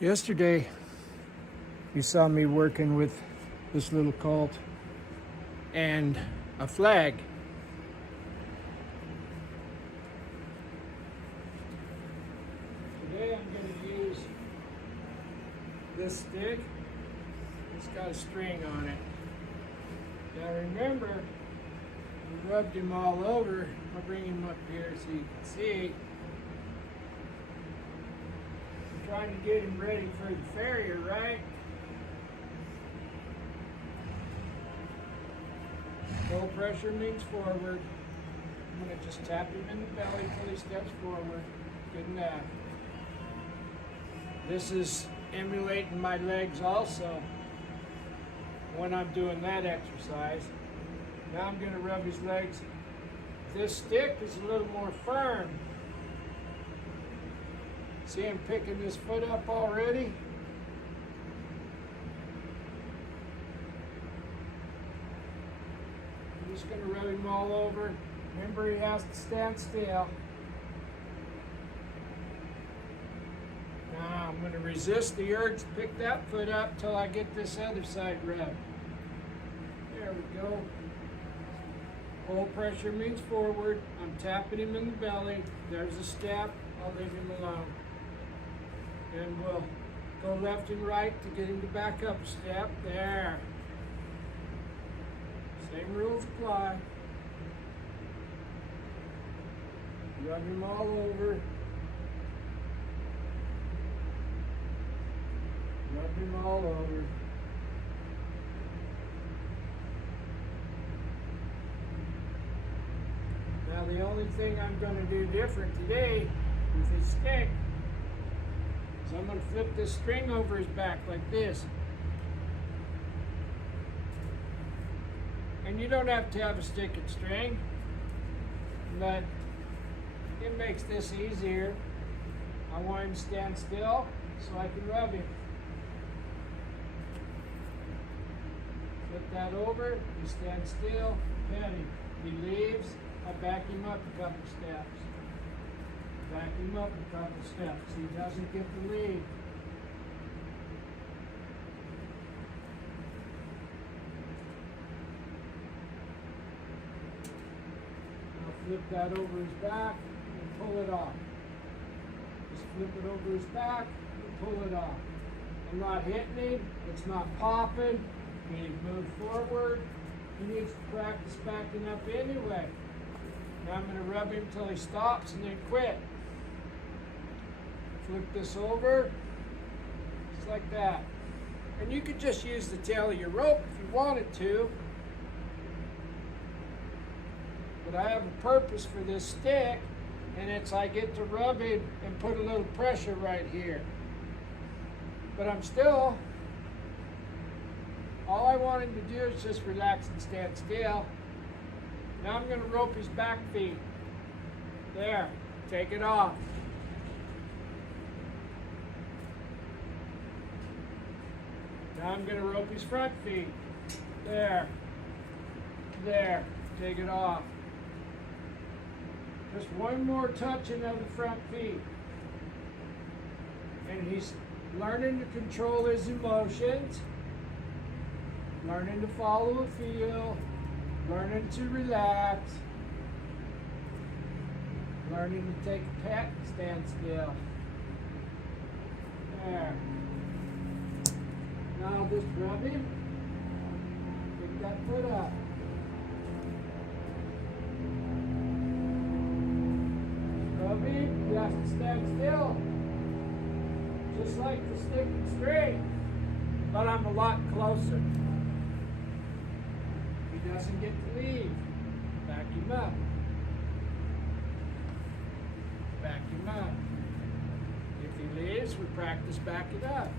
Yesterday, you saw me working with this little colt and a flag. Today I'm going to use this stick. It's got a string on it. Now remember, we rubbed him all over. I'll bring him up here so you can see. Trying to get him ready for the farrier, right? Low pressure means forward. I'm going to just tap him in the belly until he steps forward. Good enough. This is emulating my legs also when I'm doing that exercise. Now I'm going to rub his legs. This stick is a little more firm. See him picking this foot up already? I'm just going to rub him all over. Remember, he has to stand still. Now I'm going to resist the urge to pick that foot up till I get this other side rubbed. There we go. Hold pressure means forward. I'm tapping him in the belly. There's a step. I'll leave him alone. And we'll go left and right to get him to back up a step. There. Same rules apply. Rub him all over. Rub him all over. Now the only thing I'm going to do different today with his stick, so I'm going to flip this string over his back like this. And you don't have to have a stick and string, but it makes this easier. I want him to stand still so I can rub him. Flip that over, he stands still, pet him. He leaves, I back him up a couple steps. Back him up a couple steps. He doesn't get to leave. I'll flip that over his back and pull it off. Just flip it over his back and pull it off. I'm not hitting him. It's not popping. He needs to move forward. He needs to practice backing up anyway. Now I'm going to rub him till he stops and then quit. Flip this over, just like that. And you could just use the tail of your rope if you wanted to. But I have a purpose for this stick, and it's I get to rub him and put a little pressure right here. But I'm still, all I want him to do is just relax and stand still. Now I'm going to rope his back feet. There, take it off. Now I'm going to rope his front feet. There. There. Take it off. Just one more touching of the front feet. And he's learning to control his emotions, learning to follow a feel, learning to relax, learning to take a pet and stand still. There. Now I'll just rub him. Pick that foot up. Rub him. He has to stand still. Just like the stick and string. But I'm a lot closer. He doesn't get to leave. Back him up. Back him up. If he leaves, we practice back it up.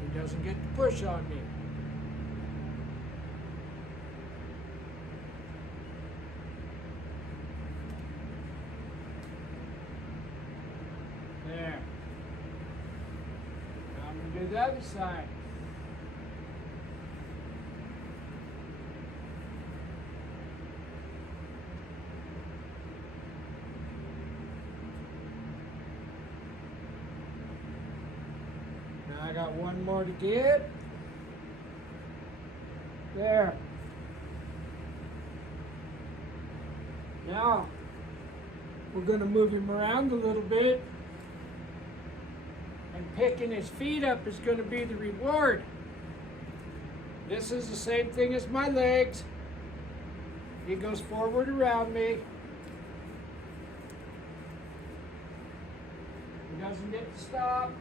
He doesn't get to push on me. There. Now I'm going to do the other side. got one more to get. There. Now, we're going to move him around a little bit. And picking his feet up is going to be the reward. This is the same thing as my legs. He goes forward around me. He doesn't get to stop.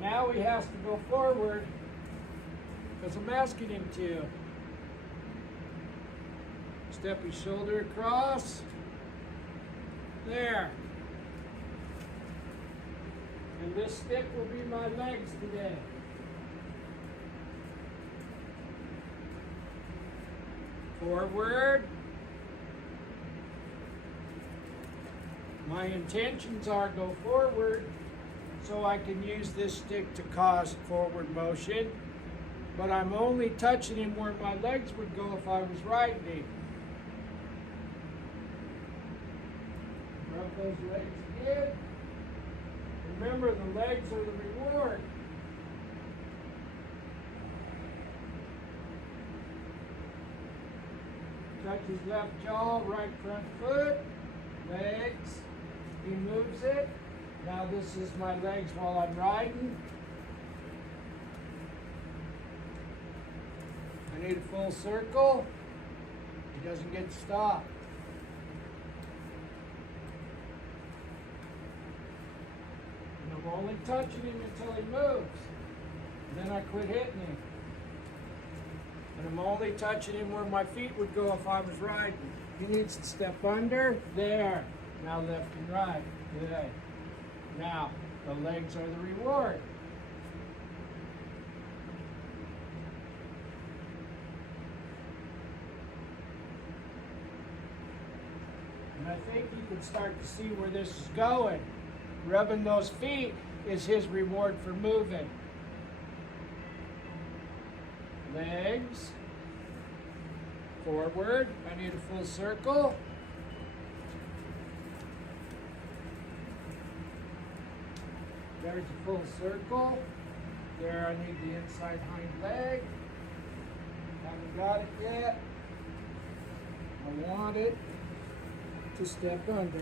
Now he has to go forward because I'm asking him to. Step his shoulder across. There. And this stick will be my legs today. Forward. My intentions are go forward so I can use this stick to cause forward motion, but I'm only touching him where my legs would go if I was riding him. Rub those legs in. Remember, the legs are the reward. Touch his left jaw, right front foot, legs. He moves it. Now this is my legs while I'm riding. I need a full circle. He doesn't get to stop. And I'm only touching him until he moves. And then I quit hitting him. And I'm only touching him where my feet would go if I was riding. He needs to step under. There. Now left and right. Good. Now, the legs are the reward. And I think you can start to see where this is going. Rubbing those feet is his reward for moving. Legs. Forward. I need a full circle. There's a full circle. There I need the inside hind leg. Haven't got it yet. I want it to step under.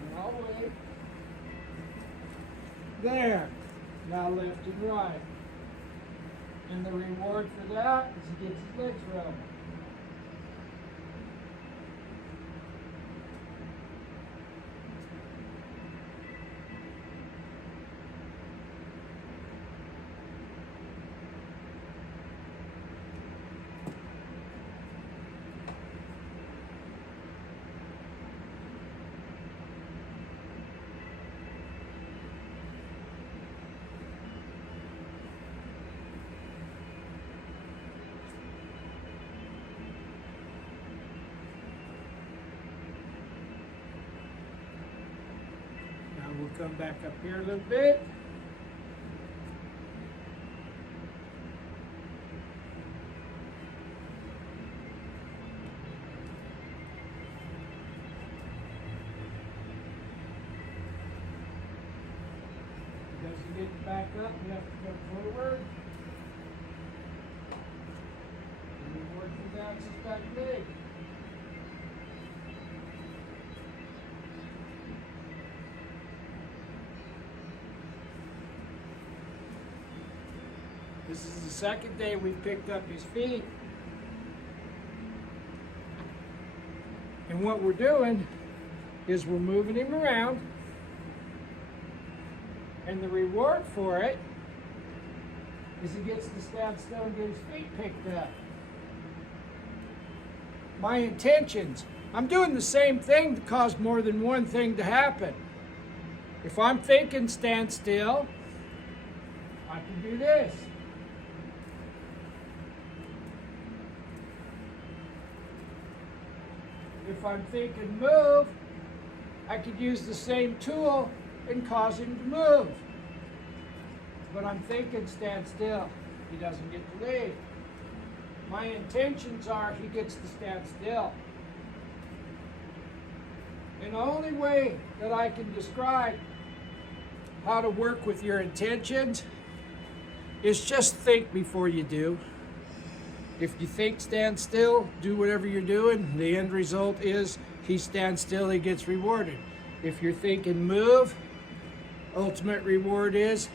And I'll wait. There. Now left and right. And the reward for that is he gets his legs rubbed. We'll come back up here a little bit. Doesn't get back up, we have to go forward. And we work through that just back leg. This is the second day we've picked up his feet. And what we're doing is we're moving him around. And the reward for it is he gets to stand still and get his feet picked up. My intentions. I'm doing the same thing to cause more than one thing to happen. If I'm thinking stand still, I can do this. If I'm thinking move, I could use the same tool and cause him to move. But I'm thinking stand still. He doesn't get to leave. My intentions are he gets to stand still. And the only way that I can describe how to work with your intentions is just think before you do. If you think stand still, do whatever you're doing, the end result is he stands still, he gets rewarded. If you're thinking move, ultimate reward is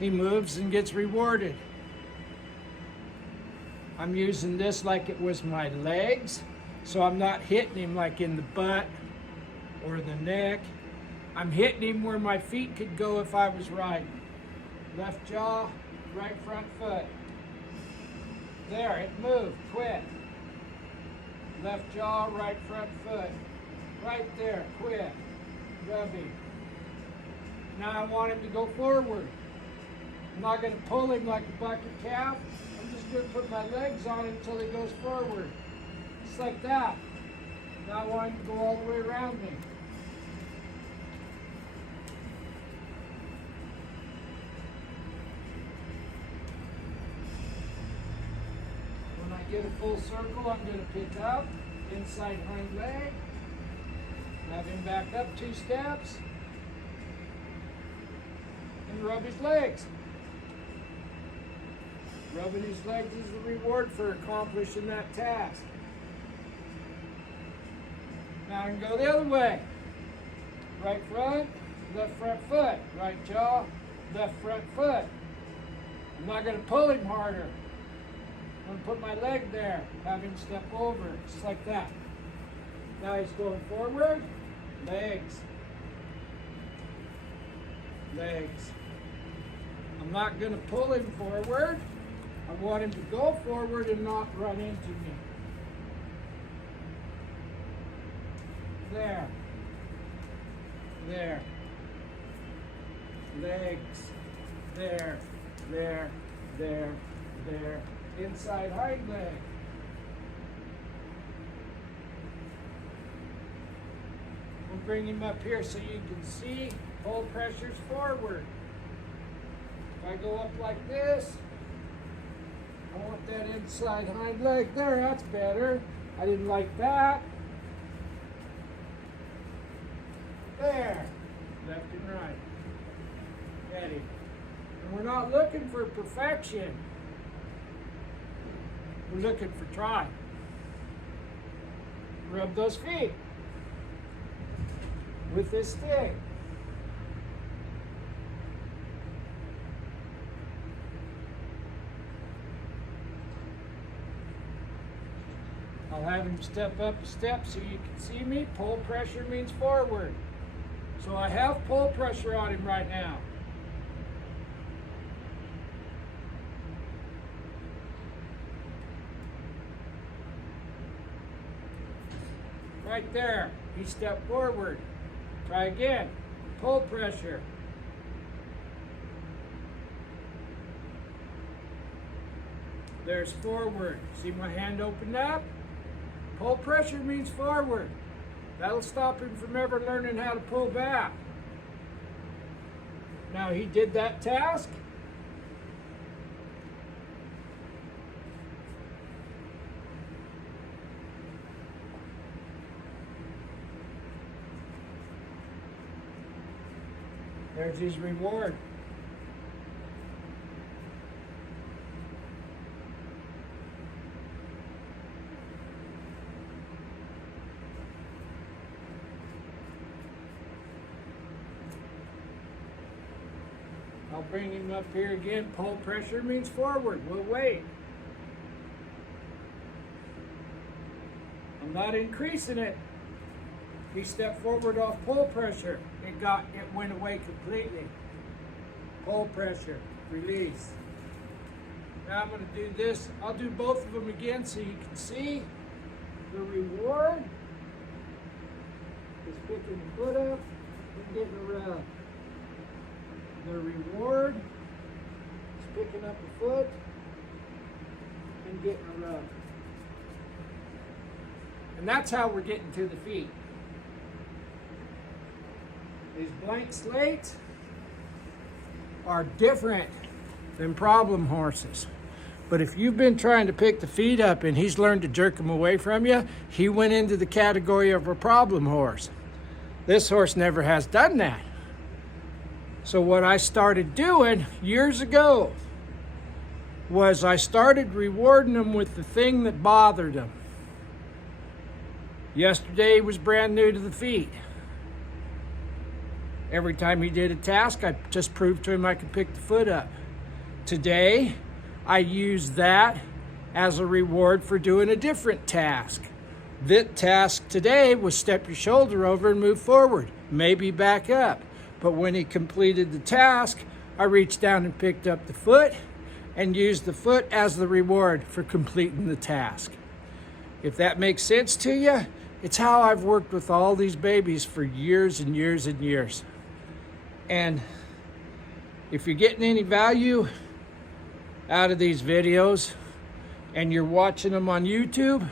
he moves and gets rewarded. I'm using this like it was my legs, so I'm not hitting him like in the butt or the neck. I'm hitting him where my feet could go if I was riding. Left jaw, right front foot. There, it moved, quit. Left jaw, right front foot. Right there, quit. Rubbing. Now I want him to go forward. I'm not going to pull him like a bucket calf. I'm just going to put my legs on him until he goes forward. Just like that. Now I want him to go all the way around me. When I get a full circle, I'm going to pick up, inside hind leg, have him back up 2 steps, and rub his legs. Rubbing his legs is the reward for accomplishing that task. Now I can go the other way. Right front, left front foot. Right jaw, left front foot. I'm not going to pull him harder. I'm going to put my leg there, have him step over, just like that. Now he's going forward, legs, legs. I'm not going to pull him forward. I want him to go forward and not run into me. There. There. Legs. There. There. There. There. Inside hind leg. We'll bring him up here so you can see pull pressures forward. If I go up like this, I want that inside hind leg. There, that's better. I didn't like that. There. Left and right. Ready. And we're not looking for perfection. We're looking for try. Rub those feet with this stick. I'll have him step up a step so you can see me. Pull pressure means forward. So I have pull pressure on him right now. Right there, he stepped forward. Try again, pull pressure. There's forward. See my hand open up? Pull pressure means forward. That'll stop him from ever learning how to pull back. Now he did that task. There's his reward. I'll bring him up here again. Pull pressure means forward. We'll wait. I'm not increasing it. He stepped forward off pull pressure. It went away completely. Pull pressure, release. Now I'm going to do this. I'll do both of them again so you can see the reward is picking the foot up and getting a rub. The reward is picking up the foot and getting a rub. And that's how we're getting to the feet. These blank slates are different than problem horses. But if you've been trying to pick the feet up and he's learned to jerk them away from you, he went into the category of a problem horse. This horse never has done that. So what I started doing years ago was I started rewarding him with the thing that bothered him. Yesterday he was brand new to the feet. Every time he did a task, I just proved to him I could pick the foot up. Today, I used that as a reward for doing a different task. The task today was step your shoulder over and move forward, maybe back up. But when he completed the task, I reached down and picked up the foot and used the foot as the reward for completing the task. If that makes sense to you, it's how I've worked with all these babies for years and years and years. And if you're getting any value out of these videos and you're watching them on YouTube,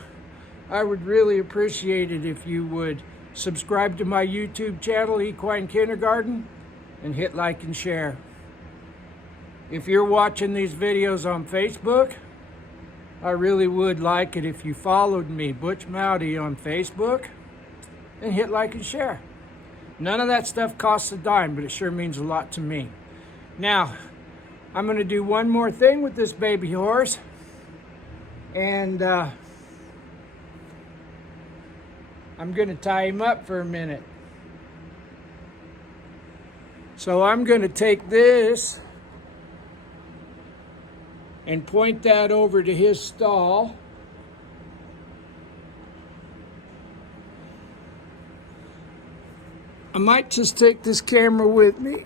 I would really appreciate it if you would subscribe to my YouTube channel, Equine Kindergarten, and hit like and share. If you're watching these videos on Facebook, I really would like it if you followed me, Butch Mowdy, on Facebook, and hit like and share. None of that stuff costs a dime, but it sure means a lot to me. Now, I'm going to do one more thing with this baby horse, and I'm going to tie him up for a minute. So I'm going to take this and point that over to his stall. I might just take this camera with me.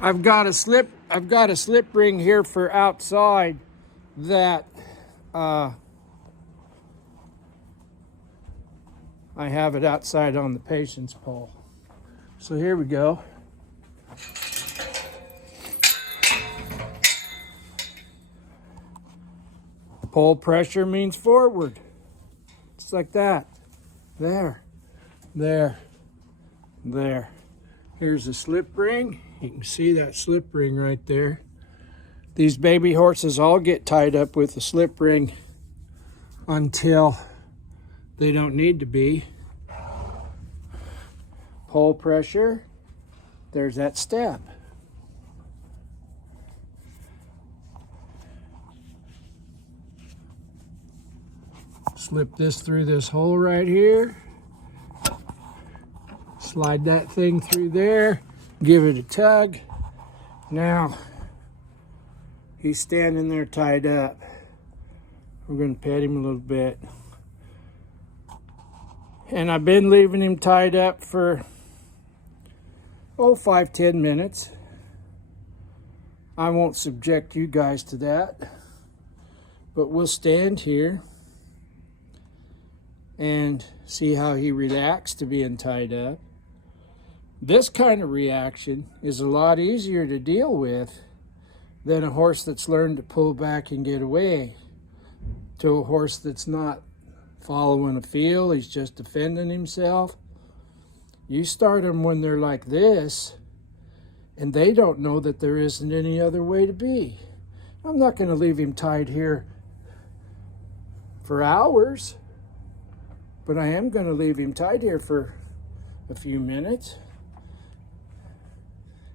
I've got a slip ring here for outside that I have it outside on the patient's pole. So here we go. Pole pressure means forward. Just like that. There. There. There. Here's the slip ring. You can see that slip ring right there. These baby horses all get tied up with a slip ring until they don't need to be. Pole pressure. There's that step. Slip this through this hole right here. Slide that thing through there. Give it a tug. Now, he's standing there tied up. We're going to pet him a little bit. And I've been leaving him tied up for 5-10 minutes. I won't subject you guys to that, but we'll stand here and see how he reacts to being tied up. This kind of reaction is a lot easier to deal with than a horse that's learned to pull back and get away, to a horse that's not following a feel, he's just defending himself. You start them when they're like this, and they don't know that there isn't any other way to be. I'm not going to leave him tied here for hours, but I am going to leave him tied here for a few minutes.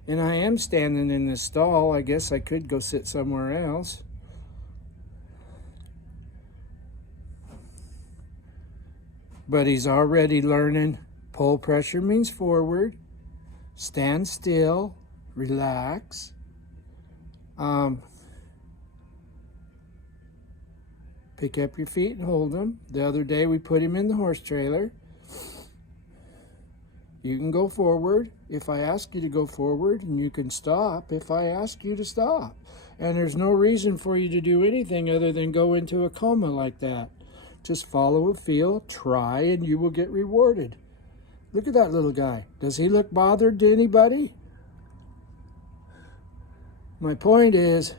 And I am standing in this stall. I guess I could go sit somewhere else. But he's already learning pole pressure means forward. Stand still. Relax. Pick up your feet and hold them. The other day we put him in the horse trailer. You can go forward if I ask you to go forward, and you can stop if I ask you to stop. And there's no reason for you to do anything other than go into a coma like that. Just follow a feel, try, and you will get rewarded. Look at that little guy. Does he look bothered to anybody? My point is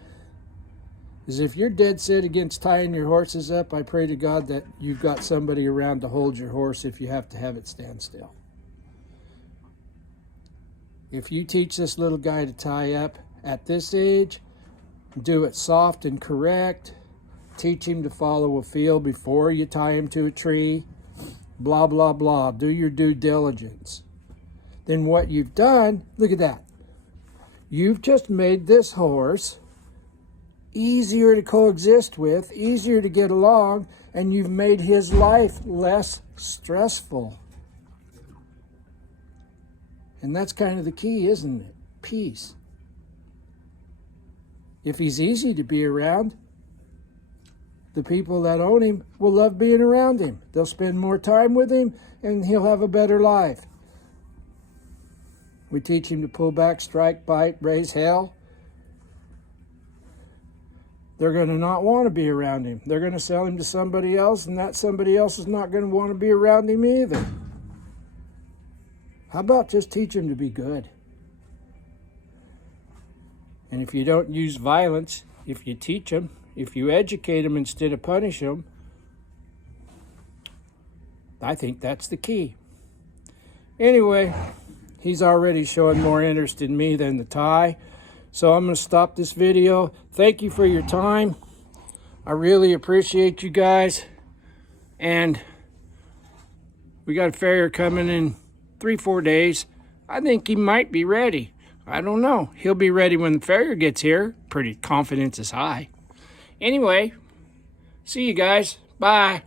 if you're dead set against tying your horses up, I pray to God that you've got somebody around to hold your horse if you have to have it stand still. If you teach this little guy to tie up at this age, do it soft and correct, teach him to follow a feel before you tie him to a tree, blah, blah, blah. Do your due diligence. Then what you've done, look at that. You've just made this horse easier to coexist with, easier to get along, and you've made his life less stressful. And that's kind of the key, isn't it? Peace. If he's easy to be around, the people that own him will love being around him. They'll spend more time with him, and he'll have a better life. We teach him to pull back, strike, bite, raise hell. They're going to not want to be around him. They're going to sell him to somebody else, and that somebody else is not going to want to be around him either. How about just teach him to be good? And if you don't use violence, if you teach him, if you educate him instead of punish him, I think that's the key. Anyway, he's already showing more interest in me than the tie. So I'm going to stop this video. Thank you for your time. I really appreciate you guys. And we got a farrier coming in 3-4 days. I think he might be ready. I don't know. He'll be ready when the farrier gets here. Pretty confidence is high. Anyway, see you guys. Bye.